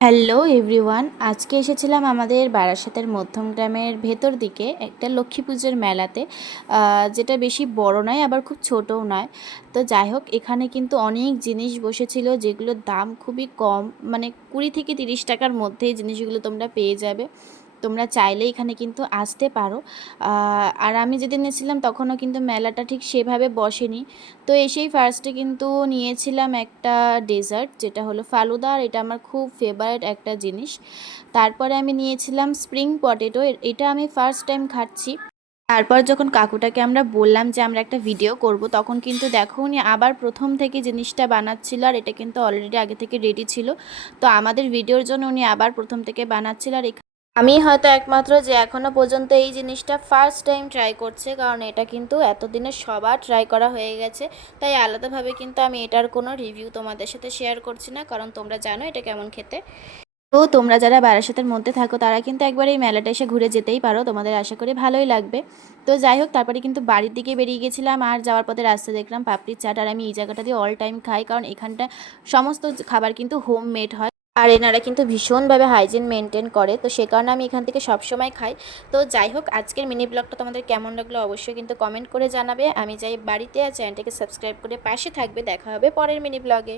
Hello everyone, আজকে এসেছিলাম আমাদের বারাসাতের মধ্যম গ্রামের ভেতর দিকে একটা লক্ষ্মী পুজোর মেলাতে, যেটা বেশি বড় নয় আবার খুব ছোটও নয়। তো যাই হোক, এখানে কিন্তু অনেক জিনিস বসেছিল যেগুলোর দাম খুবই কম, মানে 20 থেকে 30 টাকার মধ্যেই জিনিসগুলো তোমরা পেয়ে যাবে। তোমরা চাইলে এখানে কিন্তু আসতে পারো। আর আমি যেদিন এসেছিলাম তখনও কিন্তু মেলাটা ঠিক সেভাবে বসেনি। তো এসেই ফার্স্টে কিন্তু নিয়েছিলাম একটা ডেজার্ট, যেটা হলো ফালুদা, আর এটা আমার খুব ফেভারিট একটা জিনিস। তারপরে আমি নিয়েছিলাম স্প্রিং পটেটো, এটা আমি ফার্স্ট টাইম খাচ্ছি। তারপর যখন কাকুটাকে আমরা বললাম যে আমরা একটা ভিডিও করব, তখন কিন্তু দেখো উনি আবার প্রথম থেকে জিনিসটা বানাচ্ছিল, আর এটা কিন্তু অলরেডি আগে থেকে রেডি ছিল। তো আমাদের ভিডিওর জন্য উনি আবার প্রথম থেকে বানাচ্ছিল। আর আমি হয়তো একমাত্র যে এখনও পর্যন্ত এই জিনিসটা ফার্স্ট টাইম ট্রাই করছে, কারণ এটা কিন্তু এতদিনে সবার ট্রাই করা হয়ে গেছে। তাই আলাদাভাবে কিন্তু আমি এটার কোনো রিভিউ তোমাদের সাথে শেয়ার করছি না, কারণ তোমরা জানো এটা কেমন খেতে। তো তোমরা যারা বারাসাতের মধ্যে থাকো তারা কিন্তু একবার এই মেলাটা এসে ঘুরে যেতেই পারো, তোমাদের আশা করি ভালোই লাগবে। তো যাই হোক, তারপরে কিন্তু বাড়ির দিকে বেরিয়ে গেছিলাম, আর যাওয়ার পথে রাস্তা দেখলাম পাপড়ির চাট। আর আমি এই জায়গাটা দিয়ে অল টাইম খাই, কারণ এখানটা সমস্ত খাবার কিন্তু হোম মেড হয়। আর এনারা কিন্তু ভীষণভাবে হাইজিন মেনটেন করে, তো সে কারণে আমি এখান থেকে সবসময় খাই। তো যাই হোক, আজকের মিনি ব্লগটা তোমাদের কেমন লাগলো অবশ্যই কিন্তু কমেন্ট করে জানাবে। আমি যাই বাড়িতে, আর চ্যানেলটাকে সাবস্ক্রাইব করে পাশে থাকবে। দেখা হবে পরের মিনি ব্লগে।